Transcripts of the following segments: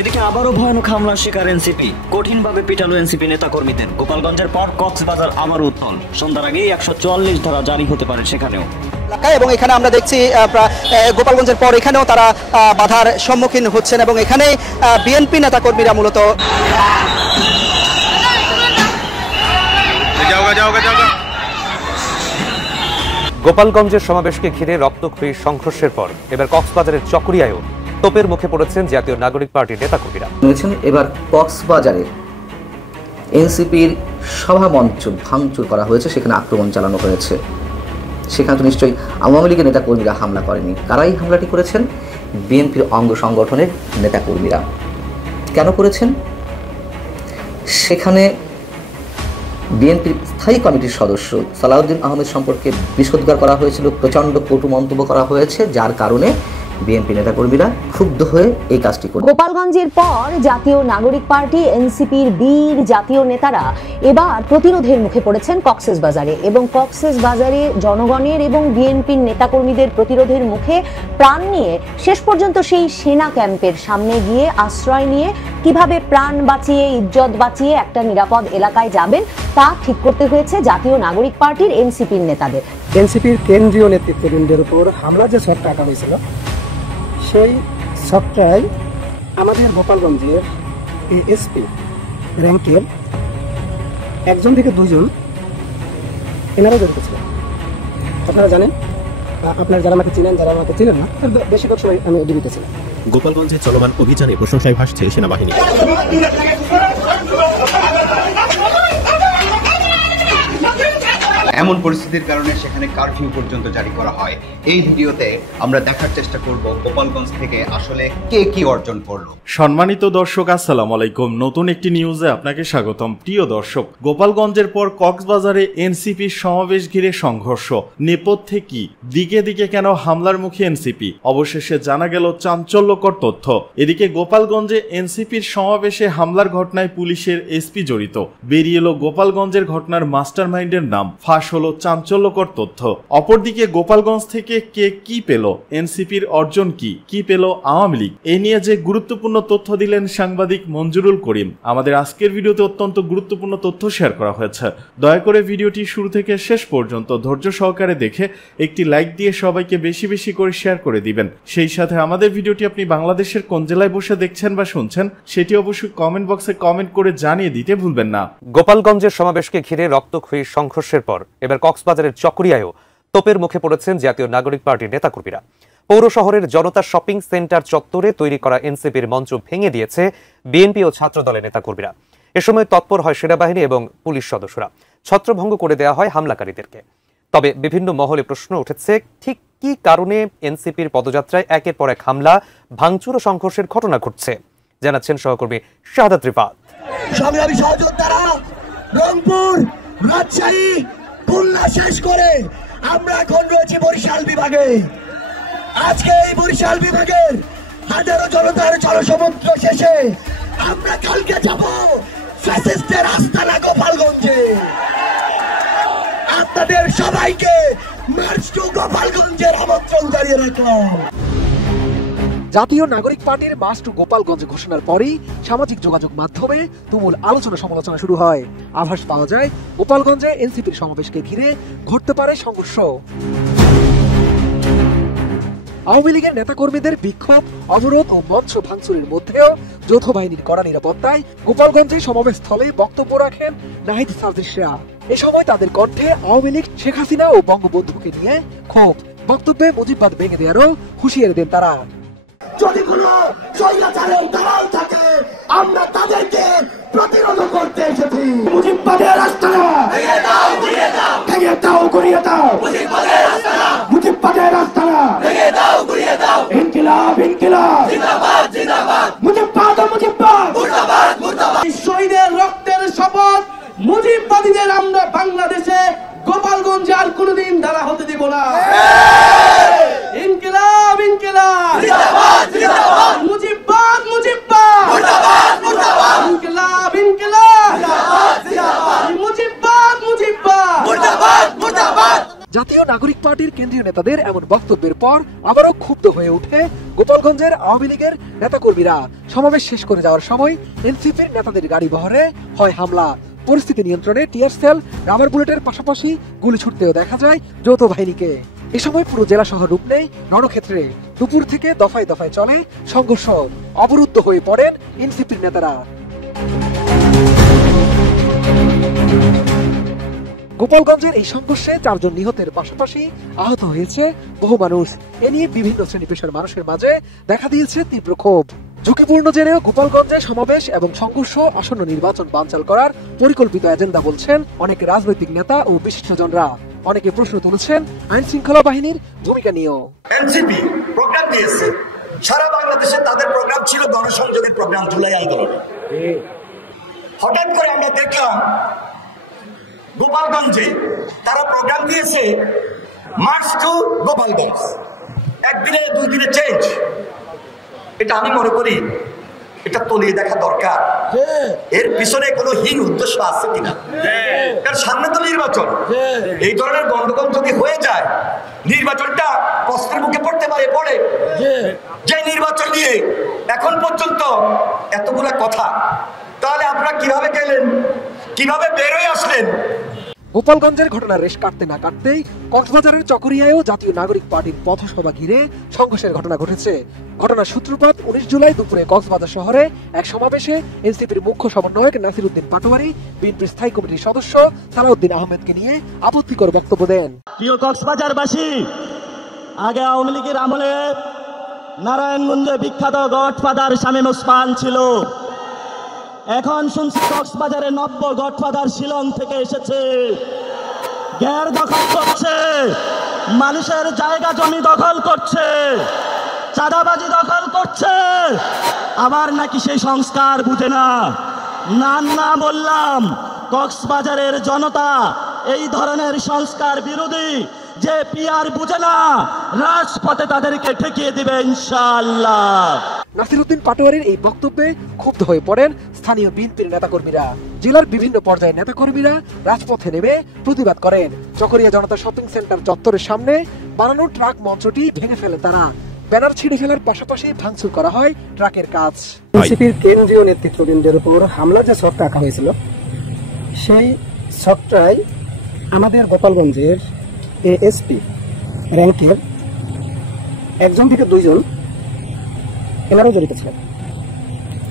এদিকে আবারও ভয়ানক হামলার শিকার এনসিপি, কঠিনভাবে পিটালো এনসিপি নেতাকর্মীদের। গোপালগঞ্জের পর কক্সবাজার আবারও উত্তল, সন্ধ্যার আগেই 144 ধারা জারি হতে পারে সেখানেও। এবং এখানে আমরা দেখছি গোপালগঞ্জের পর এখানেও তারা বাধার সম্মুখীন হচ্ছেন এবং এখানে বিএনপি নেতাকর্মীরা মূলত গোপালগঞ্জের সমাবেশকে ঘিরে রক্তক্ষয়ী সংঘর্ষের পর এবার কক্সবাজারের চকরিয়ায়ও তোপের মুখে পড়েছেন জাতীয় নাগরিক পার্টির নেতাকর্মীরা। এবার কক্সবাজারে এনসিপির সভামঞ্চ ভাঙচুর করা হয়েছে, সেখানে আক্রমণ চালানো হয়েছে। সেখানে তো নিশ্চয়ই আওয়ামী লীগের নেতাকর্মীরা হামলা করেনি। কারাই হামলাটি করেছেন? বিএনপির অঙ্গ সংগঠনের নেতাকর্মীরা। কেন করেছেন? সেখানে বিএনপির স্থায়ী কমিটির সদস্য সালাউদ্দিন আহমেদ সম্পর্কে বিষোদ্গার করা হয়েছিল, প্রচণ্ড কটু মন্তব্য করা হয়েছে, যার কারণে বিএনপি নেতাকর্মীরা ক্ষুব্ধ হয়ে এই কাজটি করে। গোপালগঞ্জের পর জাতীয় নাগরিক পার্টি এনসিপির বীর জাতীয় নেতারা এবার প্রতিরোধের মুখে পড়েছেন কক্সবাজারে, এবং কক্সবাজারে জনগণের এবং বিএনপির নেতাকর্মীদের প্রতিরোধের মুখে প্রাণ নিয়ে শেষ পর্যন্ত সেই সেনা ক্যাম্পের সামনে গিয়ে আশ্রয় নিয়ে কিভাবে প্রাণ বাঁচিয়ে ইজ্জত বাঁচিয়ে একটা নিরাপদ এলাকায় যাবেন তা ঠিক করতে হয়েছে জাতীয় নাগরিক পার্টির এনসিপির নেতাদের। এনসিপির কেন্দ্রীয় নেতৃত্ববৃন্দের উপর হামলা যে ছকটা আঁকা হয়েছিল, সেই ছকটাই আমাদের গোপালগঞ্জের এএসপি র্যাঙ্কের একজন থেকে দুইজন এনারা জড়িত ছিলেন। আপনারা জানেন, আপনারা যারা আমাকে চিনেন, যারা আমাকে চিনেন না, বেশিরভাগ সময় আমি ডিবিতে ছিলাম। গোপালগঞ্জে চলমান অভিযানে প্রশংসায় ভাসছে সেনাবাহিনী। এমন পরিস্থিতির কারণে সেখানে কারফিউ পর্যন্ত জারি করা হয়। এই ভিডিওতে আমরা দেখার চেষ্টা করব গোপালগঞ্জ থেকে আসলে কে কি অর্জন করলো। সম্মানিত দর্শক, আসসালামু আলাইকুম। নতুন একটি নিউজে আপনাকে স্বাগতম। প্রিয় দর্শক, গোপালগঞ্জের পর কক্সবাজারে এনসিপির সমাবেশ ঘিরে সংঘর্ষ। নেপথ্যে কি? দিকে দিকে কেন হামলার মুখে এনসিপি? অবশেষে জানা গেল চাঞ্চল্যকর তথ্য। এদিকে গোপালগঞ্জে এনসিপির সমাবেশে হামলার ঘটনায় পুলিশের এসপি জড়িত। বেরিয়ে এলো গোপালগঞ্জের ঘটনার মাস্টারমাইন্ডের নাম। ফাঁস হলো চাঞ্চল্যকর তথ্য। অপরদিকে গোপালগঞ্জ থেকে কে কি পেল, এনসিপির অর্জন কি পেল আওয়ামী লীগ, এ নিয়ে যে গুরুত্বপূর্ণ তথ্য দিলেন সাংবাদিক মঞ্জুরুল করিম। আমাদের আজকের ভিডিওতে অত্যন্ত গুরুত্বপূর্ণ তথ্য শেয়ার করা হয়েছে। দয়া করে ভিডিওটি শুরু থেকে শেষ পর্যন্ত ধৈর্য সহকারে দেখে একটি লাইক দিয়ে সবাইকে বেশি বেশি করে শেয়ার করে দিবেন। সেই সাথে আমাদের ভিডিওটি আপনি বাংলাদেশের কোন জেলায় বসে দেখছেন বা শুনছেন সেটি অবশ্যই কমেন্ট বক্সে কমেন্ট করে জানিয়ে দিতে ভুলবেন না। গোপালগঞ্জের সমাবেশকে ঘিরে রক্তক্ষয়ী সংঘর্ষের পর এবার কক্সবাজারের চকরিয়ায়ও তোপের মুখে পড়েছেন জাতীয় নাগরিক পার্টির নেতাকর্মীরা। পৌর শহরের জনতা শপিং সেন্টার চত্বরে তৈরি করা এনসিপির মঞ্চ ভেঙে দিয়েছে বিএনপি ও ছাত্র দলের নেতাকর্মীরা। এ সময় তৎপর হয় সেনাবাহিনী এবং পুলিশ সদস্যরা। ছত্রভঙ্গ করে দেওয়া হয় হামলাকারীদেরকে। তবে বিভিন্ন মহলে প্রশ্ন উঠেছে, ঠিক কি কারণে এনসিপির পদযাত্রায় একের পর এক হামলা, ভাঙচুর ও সংঘর্ষের ঘটনা ঘটছে, জানাচ্ছেন সহকর্মী শাহাদাত রিফাত। সংগ্রামী সহযোদ্ধারা, রংপুর, রাজশাহী, খুলনা শেষ করে আমরা এখন রয়েছি বরিশাল বিভাগে। আজকে এই বরিশাল বিভাগের হাজারো জনতার জনসমুদ্র শেষে আমরা কালকে যাব ফ্যাসিস্টের আস্তানা গোপালগঞ্জে। আপনাদের সবাইকে মার্চ টু গোপালগঞ্জের আমন্ত্রণ জানিয়ে রাখলাম। জাতীয় নাগরিক পার্টির মার্চ টু গোপালগঞ্জ ঘোষণার পরেই সামাজিক যোগাযোগ মাধ্যমে তুমুল আলোচনা সমালোচনা শুরু হয়। আভাস পাওয়া যায় গোপালগঞ্জে এনসিপির সমাবেশকে ঘিরে ঘটতে পারে সংঘর্ষ। আওয়ামী লীগের নেতাকর্মীদের বিক্ষোভ, অবরোধ ও মঞ্চ ভাঙচুরের মধ্যেও যৌথ বাহিনীর কড়া নিরাপত্তায় গোপালগঞ্জে সমাবেশস্থলে বক্তব্য রাখেন নাহিদ সার্জিসরা। এ সময় তাদের কণ্ঠে আওয়ামী লীগ, শেখ হাসিনা ও বঙ্গবন্ধুকে নিয়ে ক্ষোভ। বক্তব্যে মুজিববাদ ভেঙে দেওয়ারও হুঁশিয়ারি দেন তারা। যদি কোনো স্বৈরাচারের দালাল থাকে আমরা তাদেরকে প্রতিরোধ করতে এসেছি। মুজিববাদের আস্তানা ভেঙে দাও, গুড়িয়ে দাও, ভেঙে দাও, গুড়িয়ে দাও। মুজিববাদের আস্তানা, মুজিববাদের আস্তানা ভেঙে দাও, গুড়িয়ে দাও। ইনকিলাব, ইনকিলাব, জিন্দাবাদ, জিন্দাবাদ, মুজিববাদ, মুজিববাদ, মুর্দাবাদ, মুর্দাবাদ। শহীদের রক্তের শপথ, মুজিববাদীদের আমরা বাংলাদেশে গোপালগঞ্জে আর কোনোদিন দাঁড়া হতে দেব না। ইনকিলাব, ইনকিলাব, জিন্দাবাদ, জিন্দাবাদ, মুজিববাদ, মুজিববাদ, মুর্দাবাদ, মুর্দাবাদ, ইনকিলাব, ইনকিলাব, জিন্দাবাদ, জিন্দাবাদ, মুজিববাদ, মুজিববাদ, মুর্দাবাদ, মুর্দাবাদ। জাতীয় নাগরিক পার্টির কেন্দ্রীয় নেতাদের এমন বক্তব্যের পর আবারও ক্ষুব্ধ হয়ে উঠে গোপালগঞ্জের আওয়ামী লীগের নেতাকর্মীরা। সমাবেশ শেষ করে যাওয়ার সময় এনসিপির নেতাদের গাড়ি বহরে হয় হামলা। পরিস্থিতি নিয়ন্ত্রণে টিয়ার সেল, রাবার বুলেটের পাশাপাশি গুলি ছুটতেও দেখা যায় যৌথ বাহিনীকে। এ সময় পুরো জেলা শহর রূপ নেয় রণক্ষেত্রে। দুপুর থেকে দফায় দফায় চলে সংঘর্ষ। অবরুদ্ধ হয়ে পড়েন এনসিপির নেতারা। গোপালগঞ্জের এই সংঘর্ষে 4 জন নিহতের পাশাপাশি আহত হয়েছে বহু মানুষ। এ নিয়ে বিভিন্ন শ্রেণী পেশার মানুষের মাঝে দেখা দিয়েছে তীব্র ক্ষোভ। ঝুঁকিপূর্ণ জেনেও গোপালগঞ্জে সমাবেশ এবং সংঘর্ষ আসন্ন নির্বাচন বানচাল করার পরিকল্পিত এজেন্ডা বলছেন অনেক রাজনৈতিক নেতা ও বিশিষ্টজনরা। অনেকে প্রশ্ন তুলেছেন আইন শৃঙ্খলা বাহিনীর ভূমিকা নিয়েও। এনসিপি প্রোগ্রাম দিয়েছে, সারা বাংলাদেশে তাদের প্রোগ্রাম ছিল গণসংযোগের প্রোগ্রাম, জুলাই আন্দোলন। হঠাৎ করে আমরা দেখলাম গোপালগঞ্জে তারা প্রোগ্রাম দিয়েছে মার্চ টু গোপালগঞ্জ, একদিনে 2 দিনে চেঞ্জ। এটা আমি মনে করি এটা তলিয়ে দেখা দরকার, এর পিছনে কোনো হীন উদ্দেশ্য আছে কিনা। কারণ সামনে তো নির্বাচন, এই ধরনের গন্ডগোল যদি হয়ে যায় নির্বাচনটা প্রশ্নের মুখে পড়তে পারে। পড়ে যে নির্বাচন নিয়ে এখন পর্যন্ত এতগুলা কথা, তাহলে আপনারা কিভাবে গেলেন, কিভাবে বের হয়ে আসলেন? গোপালগঞ্জের ঘটনার রেশ কাটতে না কাটতেই কক্সবাজারের চকরিয়ায়ও জাতীয় নাগরিক পার্টির পথসভা ঘিরে সংঘর্ষের ঘটনা ঘটেছে। ঘটনার সূত্রপাত 19 জুলাই দুপুরে কক্সবাজার শহরে এক সমাবেশে এনসিপির মুখ্য সমন্বয়ক নাসিরউদ্দিন পাটোয়ারি বিএনপির স্থায়ী কমিটির সদস্য সালাউদ্দিন আহমেদকে নিয়ে আপত্তিকর বক্তব্য দেন। প্রিয় কক্সবাজারবাসী, আগে আওয়ামী লীগের আমলে নারায়ণগঞ্জে বিখ্যাত গডফাদার শামীম ওসমান ছিল। এখন শুনছি কক্সবাজারে নব্য গডফাদার শিলং থেকে এসেছে, গ্যার দখল করছে, মানুষের জায়গা জমি দখল করছে, চাঁদাবাজি দখল করছে। আবার নাকি সেই সংস্কার বুঝে না। না বললাম, কক্সবাজারের জনতা এই ধরনের সংস্কার বিরোধী, যে পিয়ার বুঝে না, রাজপথে তাদেরকে ঠেকিয়ে দিবে ইনশাআল্লাহ। নাসিরউদ্দিন পাটোয়ারির এই বক্তব্যে ক্ষুব্ধ হয়ে পড়েন স্থানীয় বিএনপির নেতাকর্মীরা। জেলার বিভিন্ন পর্যায়ের নেতাকর্মীরা রাজপথে নেমে প্রতিবাদ করেন। চকরিয়া জনতা শপিং সেন্টার চত্বরের সামনে বানানো ট্রাক মঞ্চটি ভেঙে ফেলে তারা। ব্যানার ছিঁড়ে ফেলার পাশাপাশি ভাঙচুর করা হয় ট্রাকের কাজ। এনসিপির কেন্দ্রীয় নেতৃত্ববৃন্দের উপর হামলা যে ছকটা আঁকা হয়েছিল, সেই ছকটাই আমাদের গোপালগঞ্জের এএসপি র্যাঙ্কের 1 থেকে 2 জন এনারাও জড়িত ছিলেন।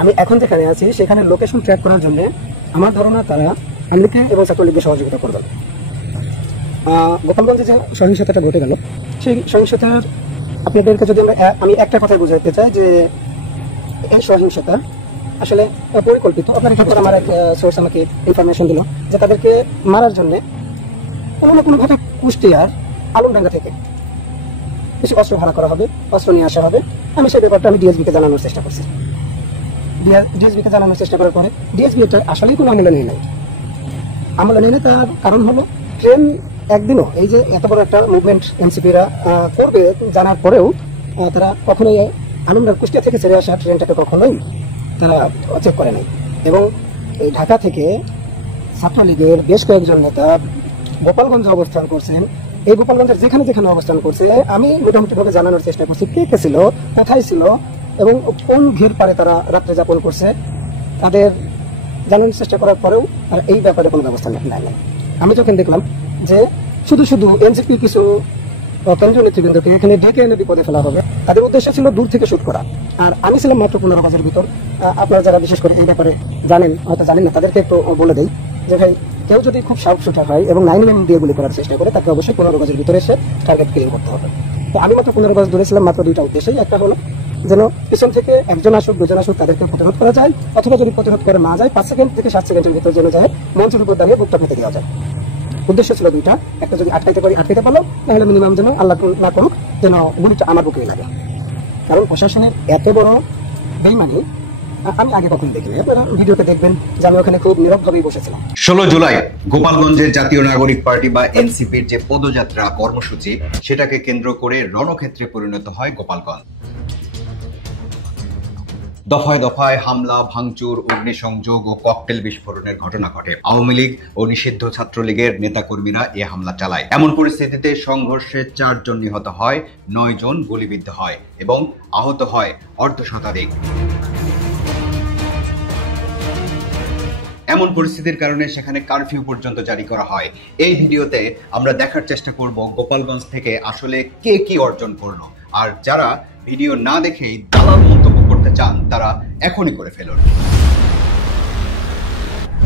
আমি এখন যেখানে আছি সেখানে লোকেশন ট্র্যাক করার জন্য আমার ধারণা তারা আমলিকে এবং ছাত্রলীগকে সহযোগিতা করবেন। গোপালগঞ্জে যে সহিংসতাটা ঘটে গেল, সেই সহিংসতার আপনাদেরকে যদি আমি একটা কথাই বোঝাতে চাই যে এই সহিংসতা আসলে পরিকল্পিত। আপনার এখানে আমার এক সোর্স আমাকে ইনফরমেশন দিল যে তাদেরকে মারার জন্য কোনো না কোনোভাবে কুষ্টিয়ার আলমডাঙ্গা থেকে কিছু অস্ত্র ভাড়া করা হবে, অস্ত্র নিয়ে আসা হবে। আমি সেই ব্যাপারটা আমি ডিএসবিকে জানানোর চেষ্টা করছি। ডিএসবিকে জানানোর চেষ্টা করার পরে ডিএসবি এটা আসলেই কোনো আমলে নিয়ে নেয়। আমলে নিয়ে নেয় তার কারণ হলো ট্রেন একদিনও এই যে এত বড় একটা মুভমেন্ট এনসিপিরা করবে জানার পরেও তারা কখনোই আলমডাঙ্গা কুষ্টিয়া থেকে ছেড়ে আসা ট্রেনটাকে কখনোই তারা চেক করে নাই। এবং এই ঢাকা থেকে ছাত্রলীগের বেশ কয়েকজন নেতা গোপালগঞ্জে অবস্থান করছেন। এই গোপালগঞ্জের যেখানে যেখানে অবস্থান করছে আমি মোটামুটিভাবে জানানোর চেষ্টা করছি কে কে ছিল, কোথায় ছিল এবং কোন ঘের পারে তারা রাত্রে যাপন করছে। তাদের জানানোর চেষ্টা করার পরেও তারা এই ব্যাপারে কোনো ব্যবস্থা নেয় না। আমি যখন দেখলাম যে শুধু শুধু এনসিপি কিছু কেন্দ্রীয় নেতৃবৃন্দকে এখানে ডেকে এনে বিপদে ফেলা হবে, তাদের উদ্দেশ্য ছিল দূর থেকে শুট করা। আর আমি ছিলাম মাত্র 15 গজের ভিতর। আপনারা যারা বিশেষ করে এই ব্যাপারে জানেন, হয়তো জানেন না, তাদেরকে একটু বলে দেই যে ভাই কেউ যদি খুব শার্প শুটার হয় এবং 9mm দিয়ে গুলি করার চেষ্টা করে তাকে অবশ্যই 15 গজের ভিতরে এসে টার্গেট কিলিং করতে হবে। তো আমি মাত্র 15 গজ ধরেছিলাম মাত্র 2টা উদ্দেশ্যেই। একটা হলো যেন পিছন থেকে 1 জন আসুক 2 জন আসুক তাদেরকে প্রতিরোধ করা যায়, অথবা যদি প্রতিরোধ করে না যায় 5 সেকেন্ড থেকে 7 সেকেন্ডের ভিতরে যেন যায় মঞ্চের উপর দাঁড়িয়ে বুকটা পেতে দেওয়া যায়। উদ্দেশ্য ছিল 2টা। একটা যদি আটকাইতে পারি আটকাইতে পারলো, তাহলে মিনিমাম যেন আল্লাহ না করুক যেন গুলিটা আমার বুকে লাগে। কারণ প্রশাসনের এত বড় বেইমানি আমি আগে কখনো দেখিনি। আপনারা ভিডিওতে দেখবেন যে আমি ওখানে খুব নীরবভাবেই বসেছিলাম। 16 জুলাই গোপালগঞ্জের জাতীয় নাগরিক পার্টি বা এনসিপির যে পদযাত্রা কর্মসূচি, সেটাকে কেন্দ্র করে রণক্ষেত্রে পরিণত হয় গোপালগঞ্জ। দফায় দফায় হামলা, ভাঙচুর, অগ্নিসংযোগ ও ককটেল বিস্ফোরণের ঘটনা ঘটে। আওয়ামী লীগ ও নিষিদ্ধ ছাত্রলীগের নেতাকর্মীরা এ হামলা চালায়। এমন পরিস্থিতিতে সংঘর্ষে 4 জন নিহত হয়, 9 জন গুলিবিদ্ধ হয় এবং আহত হয় অর্ধশতাধিক। এমন পরিস্থিতির কারণে সেখানে কারফিউ পর্যন্ত জারি করা হয়। এই ভিডিওতে আমরা দেখার চেষ্টা করব গোপালগঞ্জ থেকে আসলে কে কি অর্জন করলো, আর যারা ভিডিও না দেখেই দালাল মন্তব্য করতে চান তারা এখনই করে ফেলুন।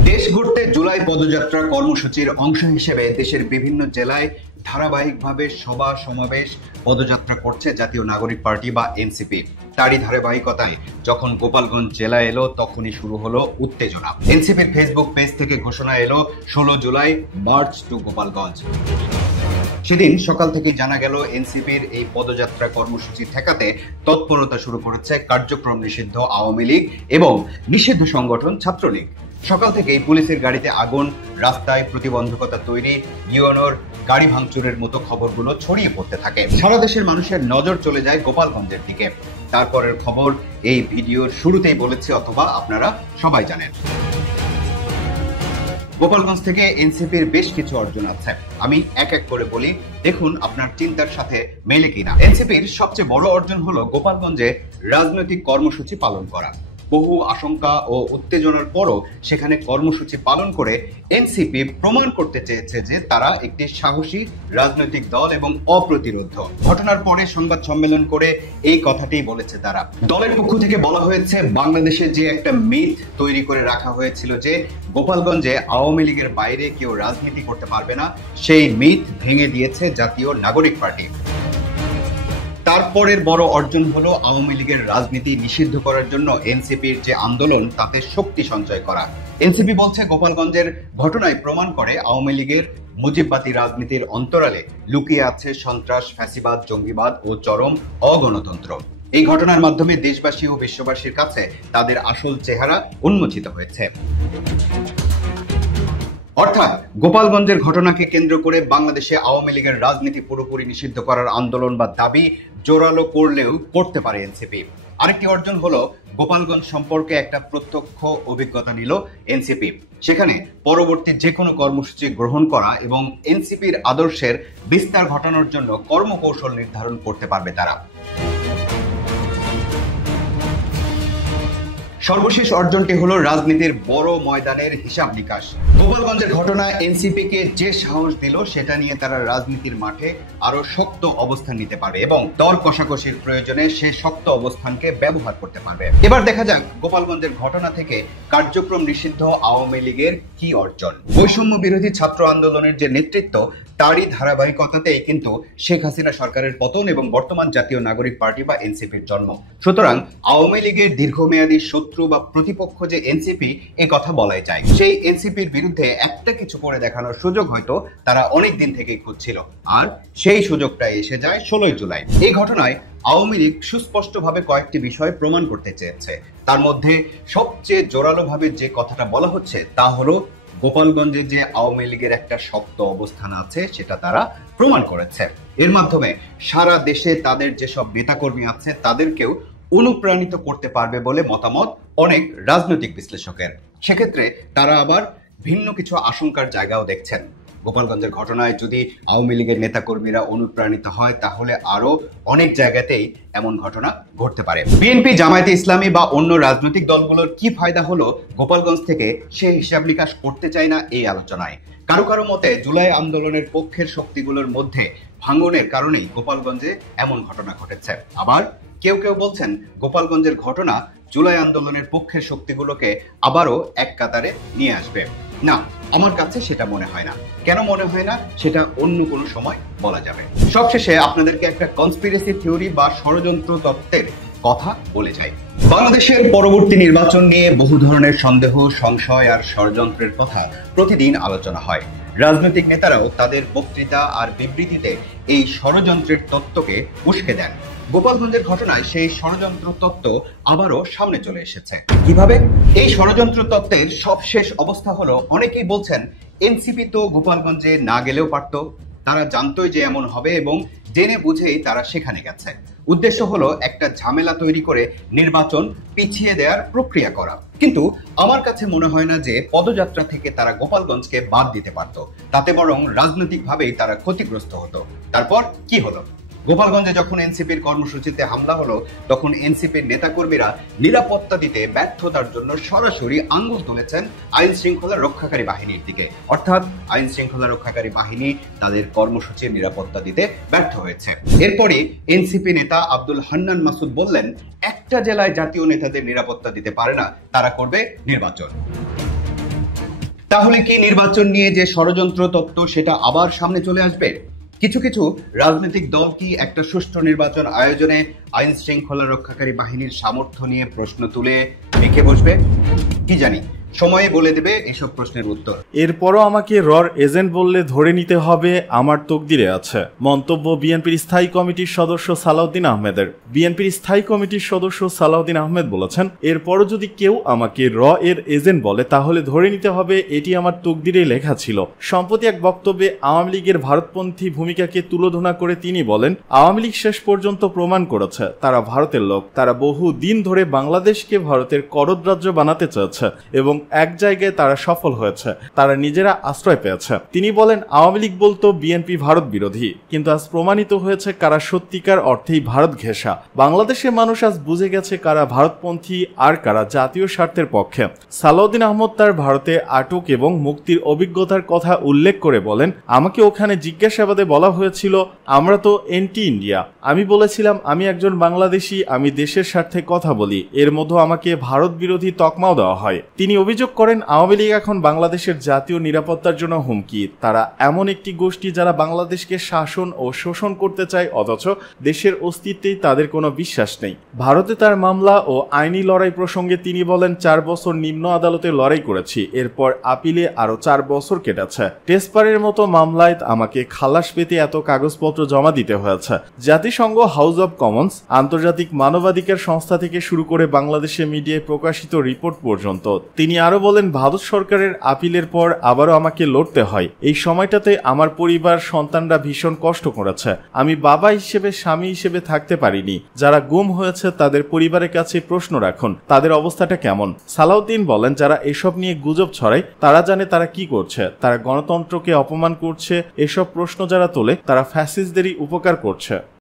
দেশ ঘুরতে জুলাই পদযাত্রা কর্মসূচির অংশ হিসেবে দেশের বিভিন্ন জেলায় ধারাবাহিকভাবে সভা সমাবেশ পদযাত্রা করছে জাতীয় নাগরিক পার্টি বা এনসিপি। তারই ধারাবাহিকতায় যখন গোপালগঞ্জ জেলা এলো তখনই শুরু হলো উত্তেজনা। এনসিপির ফেসবুক পেজ থেকে ঘোষণা এলো 16 জুলাই মার্চ টু গোপালগঞ্জ। সেদিন সকাল থেকে জানা গেল এনসিপির এই পদযাত্রা কর্মসূচি ঠেকাতে তৎপরতা শুরু করেছে কার্যক্রম নিষিদ্ধ আওয়ামী লীগ এবং নিষিদ্ধ সংগঠন ছাত্রলীগ। সকাল থেকেই পুলিশের গাড়িতে আগুন, রাস্তায় প্রতিবন্ধকতা তৈরি, ইউএনওর গাড়ি ভাঙচুরের মতো খবরগুলো ছড়িয়ে পড়তে থাকে। সারা দেশের মানুষের নজর চলে যায় গোপালগঞ্জের দিকে। তারপরের খবর এই ভিডিওর শুরুতেই বলেছি, অথবা আপনারা সবাই জানেন। গোপালগঞ্জ থেকে এনসিপির বেশ কিছু অর্জন আছে, আমি এক এক করে বলি, দেখুন আপনার চিন্তার সাথে মেলে কিনা। এনসিপির সবচেয়ে বড় অর্জন হলো গোপালগঞ্জে রাজনৈতিক কর্মসূচি পালন করা। বহু আশঙ্কা ও উত্তেজনার পরও সেখানে কর্মসূচি পালন করে এনসিপি প্রমাণ করতে চেয়েছে যে তারা একটি সাহসী রাজনৈতিক দল এবং অপ্রতিরোধ। ঘটনার পরে সংবাদ সম্মেলন করে এই কথাটি বলেছে তারা। দলের পক্ষ থেকে বলা হয়েছে, বাংলাদেশে যে একটা মিথ তৈরি করে রাখা হয়েছিল যে গোপালগঞ্জে আওয়ামী লীগের বাইরে কেউ রাজনীতি করতে পারবে না, সেই মিথ ভেঙে দিয়েছে জাতীয় নাগরিক পার্টি। তারপরের বড় অর্জন হলো আওয়ামী লীগের রাজনীতি নিষিদ্ধ করার জন্য এনসিপির যে আন্দোলন তাতে শক্তি সঞ্চয় করা। এনসিপি বলছে গোপালগঞ্জের ঘটনায় প্রমাণ করে আওয়ামী লীগের মুজিববাদী রাজনীতির অন্তরালে লুকিয়ে আছে সন্ত্রাস, ফ্যাসিবাদ, জঙ্গিবাদ ও চরম অগণতন্ত্র। এই ঘটনার মাধ্যমে দেশবাসী ও বিশ্ববাসীর কাছে তাদের আসল চেহারা উন্মোচিত হয়েছে। অর্থাৎ গোপালগঞ্জের ঘটনাকে কেন্দ্র করে বাংলাদেশে আওয়ামী লীগের রাজনীতি পুরোপুরি নিষিদ্ধ করার আন্দোলন বা দাবি জোরালো করলেও করতে পারে এনসিপি। আরেকটি অর্জন হলো গোপালগঞ্জ সম্পর্কে একটা প্রত্যক্ষ অভিজ্ঞতা নিল এনসিপি। সেখানে পরবর্তী যে কোনো কর্মসূচি গ্রহণ করা এবং এনসিপির আদর্শের বিস্তার ঘটানোর জন্য কর্মকৌশল নির্ধারণ করতে পারবে তারা। সর্বশেষ অর্জনটি হলো রাজনীতির বড় ময়দানের হিসাব নিকাশ। গোপালগঞ্জের ঘটনা এনসিপি কে যে সাহস দিল সেটা নিয়ে তারা রাজনীতির মাঠে আরো শক্ত অবস্থান নিতে পারবে এবং দর কষাকষির প্রয়োজনে সে শক্ত অবস্থানকে ব্যবহার করতে পারবে। এবার দেখা যাক গোপালগঞ্জের ঘটনা থেকে কার্যক্রম নিষিদ্ধ আওয়ামী লীগের কি অর্জন। বৈষম্য বিরোধী ছাত্র আন্দোলনের যে নেতৃত্ব, তারই ধারাবাহিকতাতেই কিন্তু শেখ হাসিনা সরকারের পতন এবং বর্তমান জাতীয় নাগরিক পার্টি বা এনসিপির জন্ম। সুতরাং আওয়ামী লীগের দীর্ঘমেয়াদী শত্রু বা প্রতিপক্ষ যে এনসিপি, এ কথা বলাই যায়। সেই এনসিপির বিরুদ্ধে একটা কিছু করে দেখানোর সুযোগ হয়তো তারা অনেক দিন থেকেই খুঁজছিল, আর সেই সুযোগটাই এসে যায় 16 জুলাই। এই ঘটনায় আওয়ামী লীগ সুস্পষ্টভাবে কয়েকটি বিষয় প্রমাণ করতে চেয়েছে। তার মধ্যে সবচেয়ে জোরালোভাবে যে কথাটা বলা হচ্ছে তা হলো গোপালগঞ্জে যে আওয়ামী লীগের একটা শক্ত অবস্থান আছে সেটা তারা প্রমাণ করেছে। এর মাধ্যমে সারা দেশে তাদের যেসব নেতাকর্মী আছে তাদেরকেও অনুপ্রাণিত করতে পারবে বলে মতামত অনেক রাজনৈতিক বিশ্লেষকের। সেক্ষেত্রে তারা আবার ভিন্ন কিছু আশঙ্কার জায়গাও দেখছেন। গোপালগঞ্জের ঘটনায় যদি আওয়ামী লীগের নেতাকর্মীরা অনুপ্রাণিত হয় তাহলে আরো অনেক জায়গাতেই এমন ঘটনা ঘটতে পারে। বিএনপি, জামায়াতে ইসলামী বা অন্য রাজনৈতিক দলগুলোর কি ফায়দা হলো গোপালগঞ্জ থেকে, সে হিসাব নিকাশ করতে চাই না এই আলোচনায়। কারো কারো মতে জুলাই আন্দোলনের পক্ষের শক্তিগুলোর মধ্যে ভাঙনের কারণেই গোপালগঞ্জে এমন ঘটনা ঘটেছে। আবার কেউ কেউ বলছেন গোপালগঞ্জের ঘটনা জুলাই আন্দোলনের পক্ষের শক্তিগুলোকে আবারও এক কাতারে নিয়ে আসবে। না, আমার কাছে সেটা মনে হয় না। কেন মনে হয় না সেটা অন্য কোনো সময় বলা যাবে। সবশেষে আপনাদেরকে একটা কনস্পিরেসি থিওরি বা ষড়যন্ত্র তত্ত্বের কথা বলে যাই। বাংলাদেশের পরবর্তী নির্বাচন নিয়ে বহু ধরনের সন্দেহ, সংশয় আর ষড়যন্ত্রের কথা প্রতিদিন আলোচনা হয়। রাজনৈতিক নেতারাও তাদের বক্তৃতা আর বিবৃতিতে এই ষড়যন্ত্রের তত্ত্বকে উস্কে দেন। গোপালগঞ্জের ঘটনায় সেই ষড়যন্ত্র তত্ত্ব আবারও সামনে চলে এসেছে। কিভাবে? এই ষড়যন্ত্র তত্ত্বের সবশেষ অবস্থা হলো, অনেকেই বলছেন এনসিপি তো গোপালগঞ্জে না গেলেও পারত, তারা জানতোই যে এমন হবে এবং জেনে বুঝেই তারা সেখানে গেছে। উদ্দেশ্য হলো একটা ঝামেলা তৈরি করে নির্বাচন পিছিয়ে দেওয়ার প্রক্রিয়া করা। কিন্তু আমার কাছে মনে হয় না যে পদযাত্রা থেকে তারা গোপালগঞ্জকে বাদ দিতে পারত, তাতে বরং রাজনৈতিকভাবেই তারা ক্ষতিগ্রস্ত হতো। তারপর কি হলো? গোপালগঞ্জে যখন এনসিপির কর্মসূচিতে হামলা হলো, তখন এনসিপির নেতাকর্মীরা নিরাপত্তা দিতে ব্যর্থতার জন্য সরাসরি আঙ্গুল তুলেছেন আইন শৃঙ্খলা রক্ষাকারী বাহিনীর দিকে। অর্থাৎ আইন শৃঙ্খলা রক্ষাকারী বাহিনী তাদের কর্মসূচির নিরাপত্তা দিতে ব্যর্থ হয়েছে। এরপরে এনসিপি নেতা আব্দুল হান্নান মাসুদ বললেন, একটা জেলায় জাতীয় নেতাদের নিরাপত্তা দিতে পারে না, তারা করবে নির্বাচন। তাহলে কি নির্বাচন নিয়ে যে ষড়যন্ত্র তত্ত্ব সেটা আবার সামনে চলে আসবে? কিছু কিছু রাজনৈতিক দল কি একটা সুষ্ঠু নির্বাচন আয়োজনে আইন শৃঙ্খলা রক্ষাকারী বাহিনীর সামর্থ্য নিয়ে প্রশ্ন তুলে রেখে বসবে? কি জানি, সময়ে বলে দেবে এসব প্রশ্নের উত্তর। এরপরও আমাকে রর এজেন্ট বললে ধরে নিতে হবে আমার তকদিরে আছে। মন্তব্য বিএনপির স্থায়ী কমিটির সদস্য সালাউদ্দিন আহমেদের। বিএনপির স্থায়ী কমিটির সদস্য সালাউদ্দিন আহমেদ বলেছেন, এরপরও যদি কেউ আমাকে র এর এজেন্ট বলে তাহলে ধরে নিতে হবে এটি আমার তকদিরে লেখা ছিল। সম্প্রতি এক বক্তব্যে আওয়ামী লীগের ভারতপন্থী ভূমিকাকে তুলোধনা করে তিনি বলেন, আওয়ামী লীগ শেষ পর্যন্ত প্রমাণ করেছে তারা ভারতের লোক। তারা বহু দিন ধরে বাংলাদেশকে ভারতের করদ রাজ্য বানাতে চেয়েছে এবং এক জায়গায় তারা সফল হয়েছে, তারা নিজেরা আশ্রয় পেয়েছে। তিনি বলেন, আওয়ামী লীগ বলতো বিএনপি ভারত বিরোধী, কিন্তু আজ প্রমাণিত হয়েছে কারা সত্যিকার অর্থেই ভারত ঘেঁষা। বাংলাদেশের মানুষ আজ বুঝে গেছে কারা ভারতপন্থী আর কারা জাতীয় স্বার্থের পক্ষে। সালাউদ্দিন আহমদ তার ভারতে আটক এবং মুক্তির অভিজ্ঞতার কথা উল্লেখ করে বলেন, আমাকে ওখানে জিজ্ঞাসাবাদে বলা হয়েছিল আমরা তো এন্টি ইন্ডিয়া। আমি বলেছিলাম আমি একজন বাংলাদেশি, আমি দেশের স্বার্থে কথা বলি। এর মধ্যে আমাকে ভারত বিরোধী তকমাও দেওয়া হয়। তিনি অভিযোগ করেন, আওয়ামী লীগ এখন বাংলাদেশের জাতীয় নিরাপত্তার জন্য হুমকি। তারা এমন একটি গোষ্ঠী যারা বাংলাদেশকে শাসন ও শোষণ করতে চায়, অথচ দেশের অস্তিত্বেই তাদের কোনো বিশ্বাস নেই। ভারতে তার মামলা ও আইনি লড়াই প্রসঙ্গে তিনি বলেন, 4 বছর নিম্ন আদালতে লড়াই করেছি, এরপর আপিলে আরো 4 বছর কেটেছে। টেসপারের মতো মামলায় আমাকে খালাস পেতে এত কাগজপত্র জমা দিতে হয়েছে। জাতিসংঘ, হাউস অব কমন্স, আন্তর্জাতিক মানবাধিকার সংস্থা থেকে শুরু করে বাংলাদেশে মিডিয়ায় প্রকাশিত রিপোর্ট পর্যন্ত। তিনি আরো বলেন, ভারত সরকারের আপিলের পর আবারও আমাকে লড়তে হয়। এই সময়টাতে আমার পরিবার, সন্তানরা ভীষণ কষ্ট করেছে। আমি বাবা হিসেবে, স্বামী হিসেবে থাকতে পারিনি। যারা গুম হয়েছে তাদের পরিবারের কাছে প্রশ্ন রাখুন, তাদের অবস্থাটা কেমন। সালাউদ্দিন বলেন, যারা এসব নিয়ে গুজব ছড়ায় তারা জানে তারা কি করছে। তারা গণতন্ত্রকে অপমান করছে। এসব প্রশ্ন যারা তোলে তারা ফ্যাসিস্টদেরই উপকার করছে।